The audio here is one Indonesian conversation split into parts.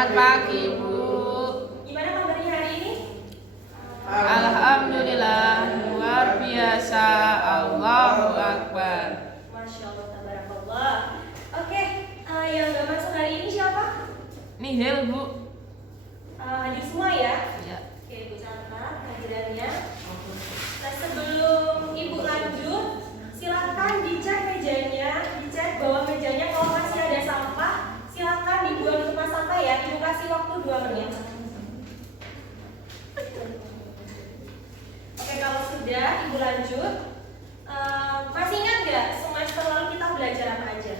Selamat pagi, Bu. Gimana kabarnya hari ini? Alhamdulillah, luar biasa. Allahu Akbar. Masya Allah, tabarakallah. Oke, yang gak masuk hari ini siapa? Nihil, Bu. Hadir semua ya? Ya. Oke, Bu catat hadirannya. Nah, sebelum Ibu lanjut, silakan dicek mejanya, dicek bawah mejanya. Kalau masih ada sampah, silakan dibuang ke tempat sampah ya. Ibu kasih waktu 2 menit. Oke, kalau sudah Ibu lanjut. Masih ingat nggak semester lalu kita belajar apa aja?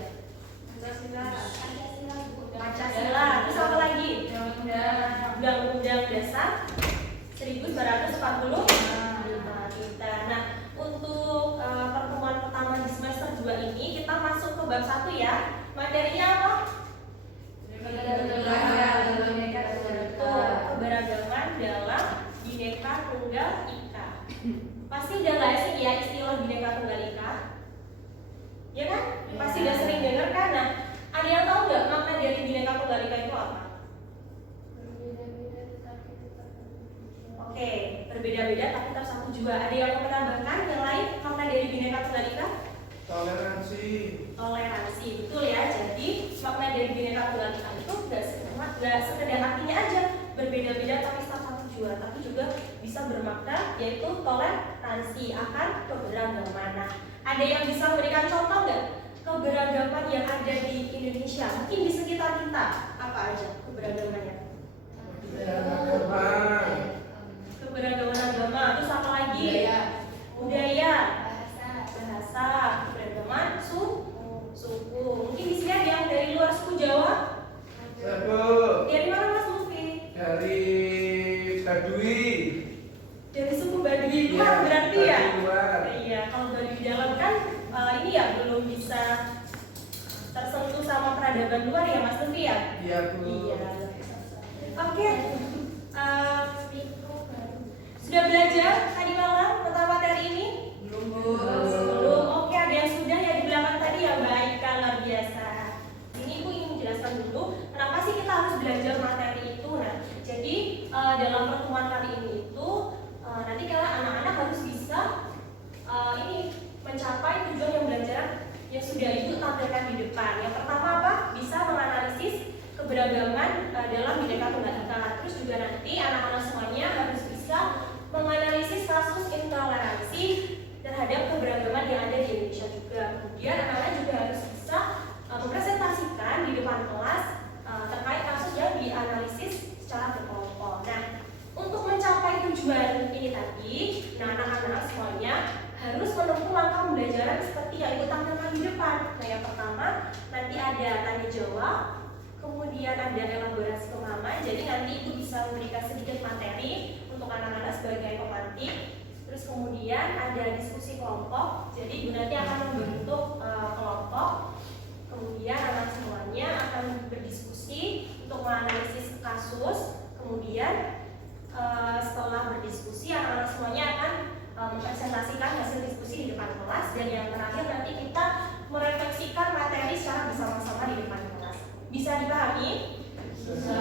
Pancasila. Terus apa lagi? Undang-Undang Dasar 1945 kita. Nah, untuk pertemuan pertama di semester 2 ini kita masuk ke bab 1 ya. Materinya apa? Keberagaman dalam Bhinneka Tunggal Ika. Pasti udah nggak asing ya istilah Bhinneka Tunggal Ika? Ya kan? Pasti udah sering dengar kan? Nah, ada yang tahu nggak makna dari Bhinneka Tunggal Ika itu apa? Oke, berbeda-beda tapi tetap satu juga. Ada yang mau menambahkan yang lain makna dari Bhinneka Tunggal Ika? Toleransi, betul ya. Jadi makna dari Bhinneka Tunggal Ika itu nggak sekedar artinya aja berbeda-beda tapi tetap satu juga, tapi juga bisa bermakna yaitu toleransi akan keberagaman. Nah, ada yang bisa memberikan contoh nggak keberagaman yang ada di Indonesia? Mungkin di sekitar kita apa aja keberagamannya? Keberagaman agama, terus apa lagi? Budaya, bahasa, keberagaman suku. Mungkin di sini ada yang dari luar suku Jawa? Dari mana Mas Lutfi? Dari Baduy. Dari suku Baduy luar berarti ya? Iya, kalau Baduy dalam kan ini ya belum bisa tersentuh sama peradaban luar ya Mas Lutfi ya? Iya, Bu. Iya. Oke. Sudah belajar tadi malam tentang materi ini? Belum. Oke, ada yang sudah ya di belakang tadi ya, baik kan, luar biasa. Ini Ibu ingin menjelaskan dulu kenapa sih kita harus belajar materi itu. Nah, jadi dalam pertemuan kali ini itu nanti kalau anak-anak harus bisa ini mencapai tujuan yang belajar yang sudah Ibu tampilkan di depan. Yang pertama apa? Bisa menganalisis keberagaman dalam Bhinneka Tunggal Ika. Terus juga nanti anak-anak semuanya harus bisa menganalisis kasus intoleransi terhadap keberagaman yang ada di Indonesia juga. Kemudian anak-anak juga harus bisa mempresentasikan di depan kelas terkait kasus yang dianalisis secara berkelompok. Nah, untuk mencapai tujuan ini tadi, anak-anak semuanya harus menempuh langkah pembelajaran seperti yang Ibu tampilkan di depan. Nah, yang pertama nanti ada tanya jawab, kemudian ada elaborasi pemahaman. Jadi nanti Ibu bisa memberikan sedikit materi untuk anak-anak sebagai pemantik. Terus kemudian ada diskusi kelompok. Jadi Ibu nanti akan membentuk kelompok. Kemudian anak semuanya akan berdiskusi untuk menganalisis kasus. Kemudian setelah berdiskusi anak-anak semuanya akan mempresentasikan hasil diskusi di depan kelas. Dan yang terakhir nanti kita merefleksikan materi secara bersama-sama di depan kelas. Bisa dipahami? Bisa.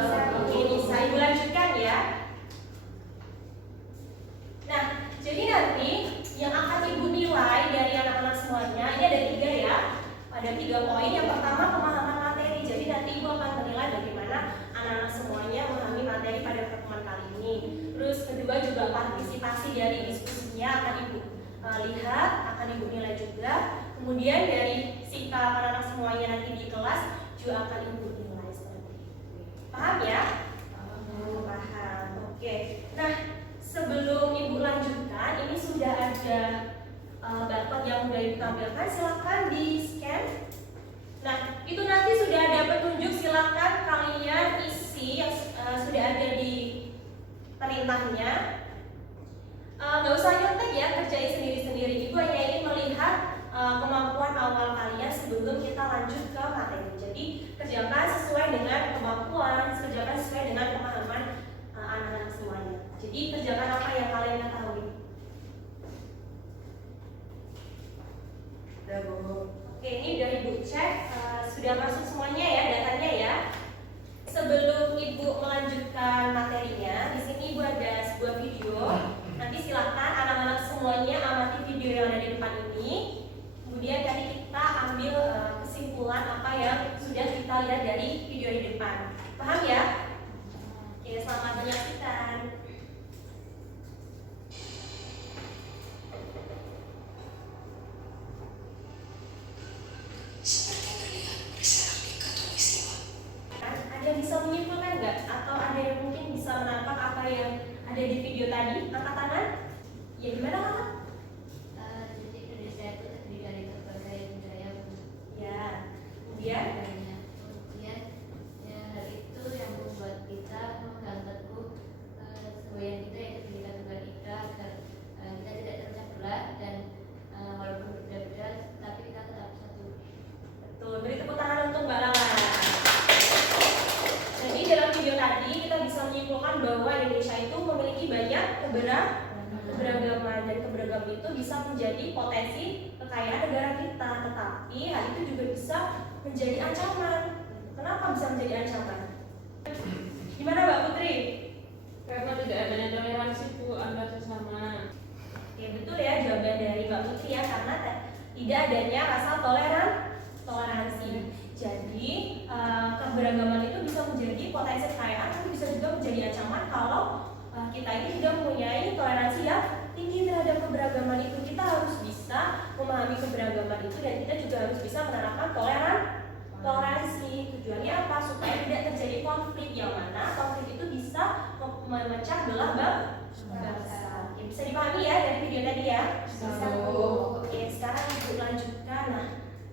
Ibu lanjutkan ya. Nah, jadi nanti yang akan Ibu nilai dari anak-anak semuanya ini ada 3 ya. Ada 3 poin. Yang pertama pemahaman materi. Jadi nanti Ibu akan menilai bagaimana anak-anak semuanya memahami materi pada pertemuan kali ini. Terus kedua juga partisipasi dari diskusinya akan Ibu lihat, akan Ibu nilai juga. Kemudian dari sikap anak-anak semuanya nanti di kelas juga akan Ibu nilai seperti itu. Paham ya? Paham. Oke. Nah, sebelum Ibu lanjutkan, ini sudah ada barcode yang sudah Ibu tampilkan. Silakan di scan. Nah, itu nanti sudah ada petunjuk. Silakan kalian isi yang sudah ada di perintahnya. Nggak usah nyontek ya, kerjain sendiri-sendiri. Ibu hanya ingin melihat kemampuan awal kalian sebelum kita lanjut ke materi. Jadi kerjakan sesuai dengan kemampuan, kerjakan sesuai dengan pemahaman anak-anak semuanya. Jadi kerjakan apa yang kalian ketahui. Oke, ini udah Ibu cek, sudah masuk semuanya ya datanya ya. Sebelum Ibu kita lihat dari video di depan. Paham ya? Oke, selamat menyaksikan. Ada yang bisa menyimpulkan nggak? Atau ada yang mungkin bisa menangkap apa yang ada di video tadi? Angkat tangan. Ya, gimana kakak? Jadi Indonesia itu terdiri dari berbagai budaya. Ya, kemudian Kemudian ya, hal itu yang membuat kita memegang teguh semboyan kita yaitu Bhinneka Tunggal Ika agar kita tidak terpecah belah dan walaupun berbeda-beda tapi kita tetap satu. betul, beri tepuk tangan untuk Mbak Lala. Jadi dalam video tadi kita bisa menyimpulkan bahwa Indonesia itu memiliki banyak keberagaman dan keberagaman itu bisa menjadi potensi kekayaan negara kita, tetapi hal itu juga bisa menjadi ancaman. Kenapa bisa menjadi ancaman? Gimana Mbak Putri? Karena tidak adanya toleransi Bu antar sesama. Ya betul ya jawaban dari Mbak Putri ya, karena tidak adanya rasa toleransi. Jadi keberagaman itu bisa menjadi potensi kekayaan, tapi bisa juga menjadi ancaman kalau kita ini tidak mempunyai toleransi yang tinggi terhadap keberagaman itu. Kita harus bisa memahami keberagaman itu dan kita juga harus bisa menerapkan toleransi. Tujuannya apa? Supaya tidak terjadi konflik, yang mana konflik itu bisa memecah belah bangsa. Oke, bisa dipahami ya dari video tadi ya? Bisa, Bu. Oke, sekarang ibu lanjutkan. Nah,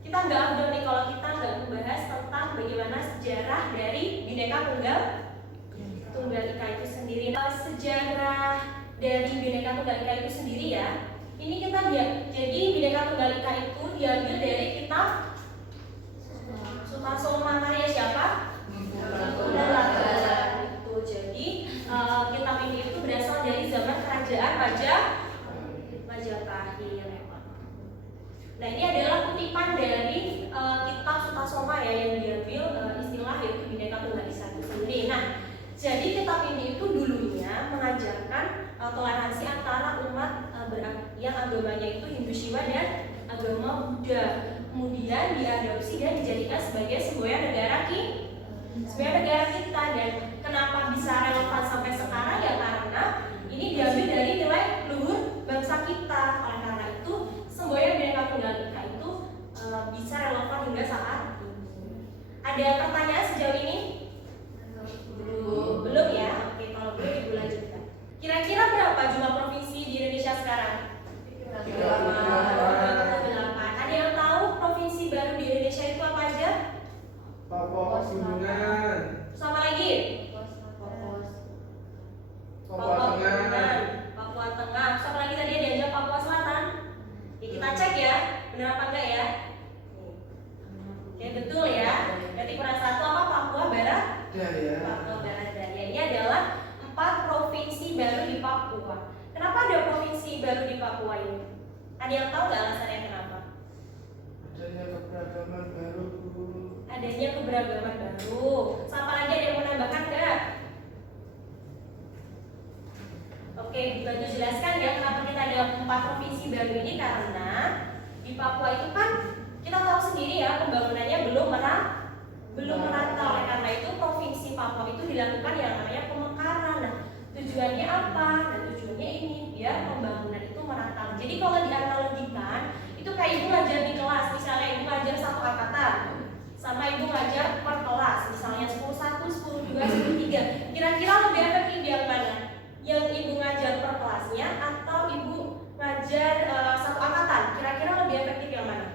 kita nggak afdol nih kalau kita nggak membahas tentang bagaimana sejarah dari Bhinneka Tunggal Ika itu sendiri. Sejarah dari Bhinneka Tunggal Ika itu sendiri ya. Ini kita jadi Bhinneka Tunggal Ika itu diambil dari kitab Sutasoma karya siapa? Itu. Jadi kitab ini itu berasal dari zaman kerajaan Majapahit. Nah, ini adalah kutipan dari kitab Sutasoma ya, yang diambil istilah yaitu Bhinneka Tunggal Ika itu sendiri. Nah, jadi kitab ini itu dulunya mengajarkan toleransi antara umat yang agamanya itu Hindu Shiva dan agama Buddha. Kemudian diadopsi dan dijadikan sebagai semboyan negara kita. Dan kenapa bisa relevan sampai sekarang ya, karena ini diambil dari nilai luhur bangsa kita. Oleh karena itu semboyan Bhinneka Tunggal Ika itu bisa relevan hingga saat ini. Ada pertanyaan sejauh ini? Belum ya? Oke, kalau belum ibu lanjutkan. Kira-kira berapa jumlah provinsi di Indonesia sekarang? 38. Ada yang tahu provinsi baru di Indonesia itu apa aja? Papua Pegunungan, Sama lagi? Papua Tengah, Papua Tengah. Sama lagi tadi ada yang Papua Selatan. Oke, kita cek ya, benar apa enggak ya? Oke, betul ya. Berarti kurang satu apa? Papua Barat? Daya. Papua Barat Daya. Ini adalah 4 provinsi baru di Papua. Kenapa ada provinsi baru di Papua ini? Ada yang tahu nggak alasannya kenapa? Adanya keberagaman baru. Adanya keberagaman baru. Sama lagi ada yang menambahkan nggak? Oke, dibantu jelaskan ya kenapa kita ada 4 provinsi baru ini, karena di Papua itu kan kita tahu sendiri ya pembangunannya belum merata. Oleh karena itu provinsi Papua itu dilakukan yang namanya pemekaran. Nah, tujuannya apa? Nah, tujuannya ini biar pembangunan itu merata. Jadi kalau dianalogikan itu kayak ibu ngajar di kelas, misalnya ibu ngajar satu angkatan sama ibu ngajar per kelas, misalnya 10-1, 10-2, 10-3. Kira-kira lebih efektif yang mana? Yang ibu ngajar per kelasnya atau ibu ngajar satu angkatan? Kira-kira lebih efektif yang mana?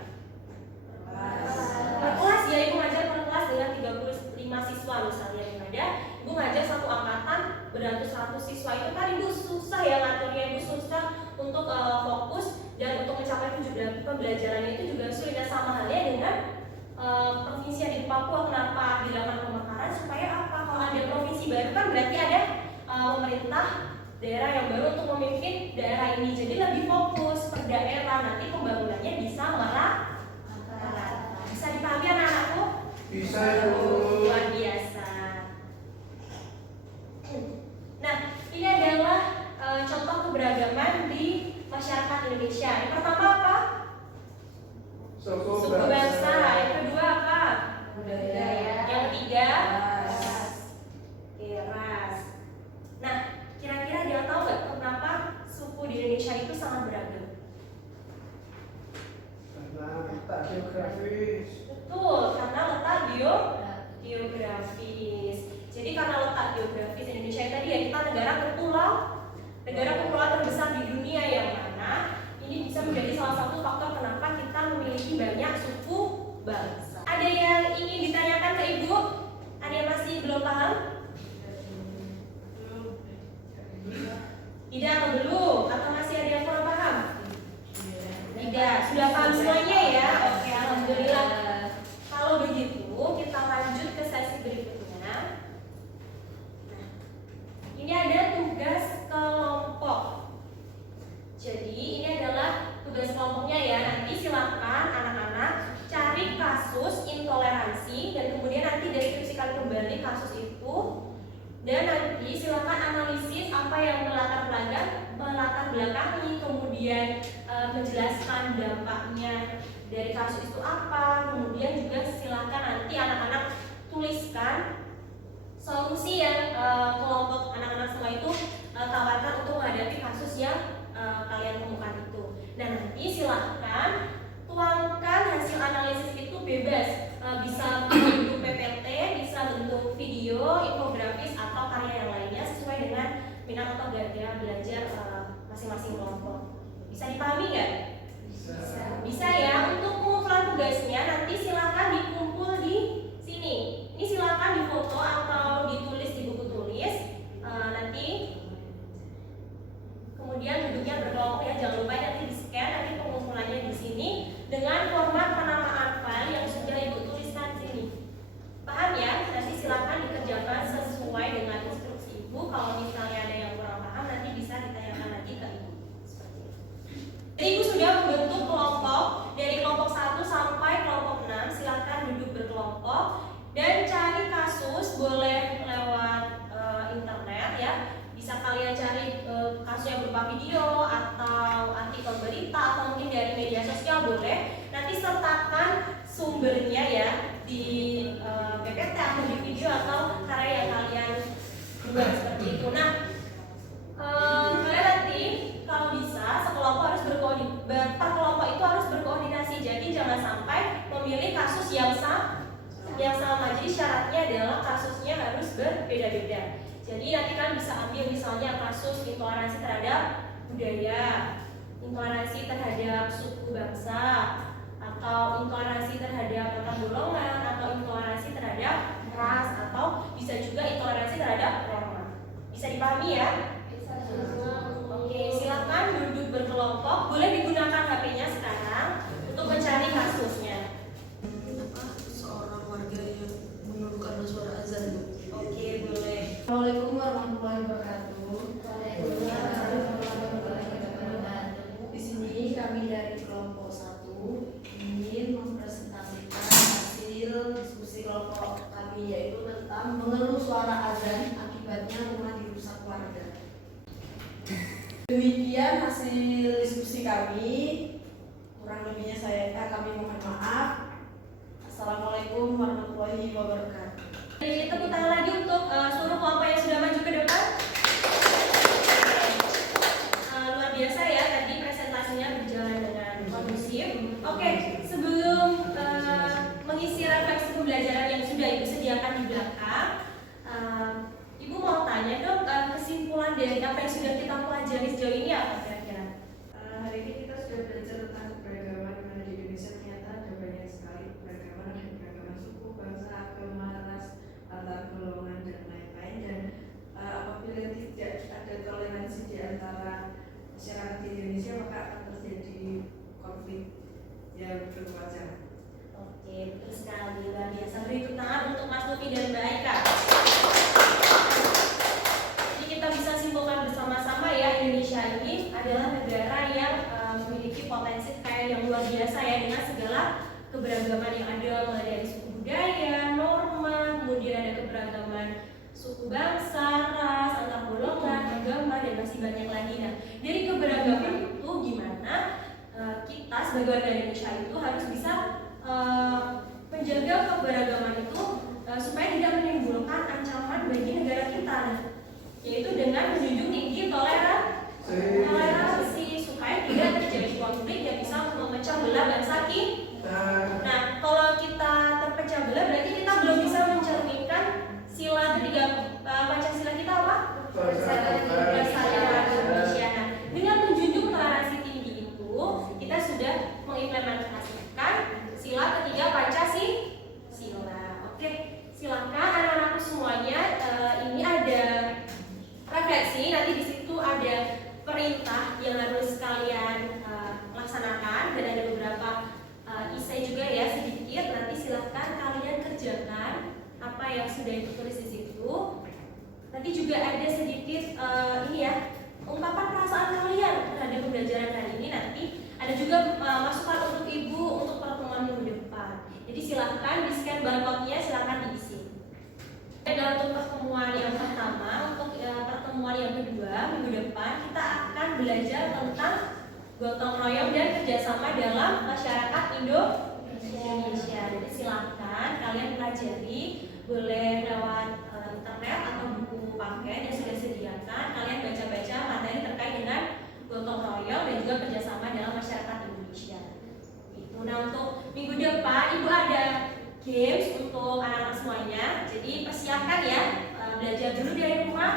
Per kelas ya, ibu ngajar per kelas dengan 35 siswa misalnya, daripada ibu ngajar satu angkatan beratus-ratus siswa. Itu kan ibu susah ya ngaturnya, ibu susah untuk fokus dan untuk mencapai tujuan pembelajarannya itu juga sulit. Dan sama halnya dengan provinsi yang di Papua. Kenapa dilakukan pemekaran? Supaya apa? Kalau ada provinsi baru kan berarti ada pemerintah daerah yang baru untuk memimpin daerah ini. Jadi lebih fokus per daerah, nanti pembangunannya bisa merata. Bisa dipahami anak-anakku? Bisa Ibu. Luar biasa. Nah, ini adalah contoh keberagaman di masyarakat Indonesia. Yang pertama apa? Suku Suku bangsa. Yang kedua apa? Budaya. Tidak atau belum? Atau masih ada yang kurang paham? Tidak. Sudah paham semuanya ya? Oke, alhamdulillah. Kalau begitu, kita lanjut ke sesi berikutnya. Nah, ini ada tugas kelompok. Jadi ini adalah tugas kelompoknya ya. Nanti silakan anak-anak cari kasus intoleransi dan kemudian nanti deskripsikan kembali kasus itu. Dan nanti silakan analisis apa yang melatar belakangi, kemudian menjelaskan dampaknya dari kasus itu apa. Kemudian juga silakan nanti anak-anak tuliskan solusi yang kelompok anak-anak semua itu tawarkan untuk menghadapi kasus yang kalian temukan itu. Dan nanti silahkan tuangkan hasil analisis itu bebas, bisa bentuk PPT, bisa bentuk video, infografis atau karya yang lainnya sesuai dengan minat atau gaya belajar masing-masing kelompok. Bisa dipahami nggak? Bisa ya. Untuk pengumpulan tugasnya nanti silahkan dikumpul di sini. Ini silahkan difoto atau ditulis di buku tulis. Nanti kemudian duduknya berkelompok ya, jangan lupa nanti di scan, nanti pengumpulannya di sini dengan format penamaan file yang sudah ibu tuliskan sini. Paham ya? Nanti silakan dikerjakan sesuai dengan instruksi ibu. Kalau misalnya ada yang kurang paham nanti bisa ditanyakan lagi ke ibu. Seperti itu. Jadi ibu sudah membentuk kelompok dari kelompok 1 sampai kelompok 6. Silakan duduk berkelompok dan cari kasus, boleh lewat internet ya. Bisa kalian cari kasus yang berupa video atau artikel berita atau mungkin dari media sosial boleh. Nanti sertakan sumbernya ya di PPT atau di video atau karya yang kalian buat seperti itu. Nah, kalian nanti kalau bisa sekelompok harus berkoordinasi, per kelompok itu harus berkoordinasi. Jadi jangan sampai memilih kasus yang sama. Jadi syaratnya adalah kasusnya harus berbeda-beda. Jadi nanti kalian bisa ambil misalnya kasus intoleransi terhadap budaya, intoleransi terhadap suku bangsa, atau intoleransi terhadap antar golongan, atau intoleransi terhadap ras, atau bisa juga intoleransi terhadap Roma. Bisa dipahami ya? Oke, silakan duduk berkelompok. Boleh digunakan HP-nya sekarang untuk mencari kasusnya. Seorang warga yang mengeluh karena suara azan, Bu. Oke, boleh. Assalamualaikum warahmatullahi wabarakatuh. Di sini kami dari kelompok 1 ingin mempresentasikan hasil diskusi kelompok kami, yaitu tentang mengeluh suara azan akibatnya rumah dirusak warga. Demikian hasil diskusi kami. Kurang lebihnya kami mohon maaf. Assalamualaikum warahmatullahi wabarakatuh. Jadi tepuk tangan lagi untuk seluruh kelompok yang sudah maju ke depan. Luar biasa ya, tadi presentasinya berjalan dengan kondusif. Oke, sebelum mengisi refleksi pembelajaran yang sudah ibu sediakan di belakang, ibu mau tanya dong, kesimpulan dari apa yang sudah kita pelajari sejauh ini apa kira-kira? Hari ini kita sudah belajar tentang keberagaman di Indonesia. Ternyata ada banyak sekali keberagaman suku, bangsa, agama, ras, antar golongan dan lain-lain. Dan apabila tidak ada toleransi di antara masyarakat di Indonesia, maka akan terjadi konflik yang bermacam. Oke, betul sekali, luar biasa. Beri tepuk tangan untuk Mas Lufi dan Mbak Aika. Jadi kita bisa simpulkan bersama-sama ya, Indonesia ini adalah negara yang memiliki potensi kekayaan yang luar biasa ya, dengan segala keberagaman yang ada, mulai dari suku budaya, norma, kemudian ada keberagaman suku bangsa, ras, antar golongan, agama, dan masih banyak lagi. Nah, dari keberagaman itu gimana kita sebagai warga Indonesia itu harus bisa menjaga keberagaman itu supaya tidak menimbulkan ancaman bagi negara kita, yaitu dengan menjunjung tinggi toleransi supaya tidak terjadi konflik yang bisa memecah belah bangsa kita. Nah, kalau kita terpecah belah berarti kita belum bisa mencerminkan sila ketiga Pancasila kita apa? Persatuan Indonesia. Nah, dengan menjunjung toleransi tinggi itu, kita sudah mengimplementasikan sila ketiga Pancasila. Oke, silakan anak-anakku semuanya. Ini ada refleksi. Nanti di situ ada perintah yang harus kalian laksanakan dan ada beberapa isai juga ya sedikit. Nanti silahkan kalian kerjakan apa yang sudah ditulis di situ. Nanti juga ada sedikit ini ya, ungkapan perasaan kalian terhadap pembelajaran hari ini. Nanti ada juga masukan untuk ibu untuk pertemuan minggu depan. Jadi silahkan di scan barcode-nya, silahkan diisi. Dan untuk pertemuan yang pertama, untuk pertemuan yang kedua minggu depan kita akan belajar tentang gotong royong dan kerjasama dalam masyarakat Indonesia. Jadi silahkan kalian pelajari, boleh lewat internet atau buku paket yang sudah disediakan. Kalian baca-baca materi terkait dengan gotong royong dan juga kerjasama dalam masyarakat Indonesia. Itu. Nah, untuk minggu depan ibu ada games untuk anak-anak semuanya. Jadi persiapkan ya, belajar dulu dari rumah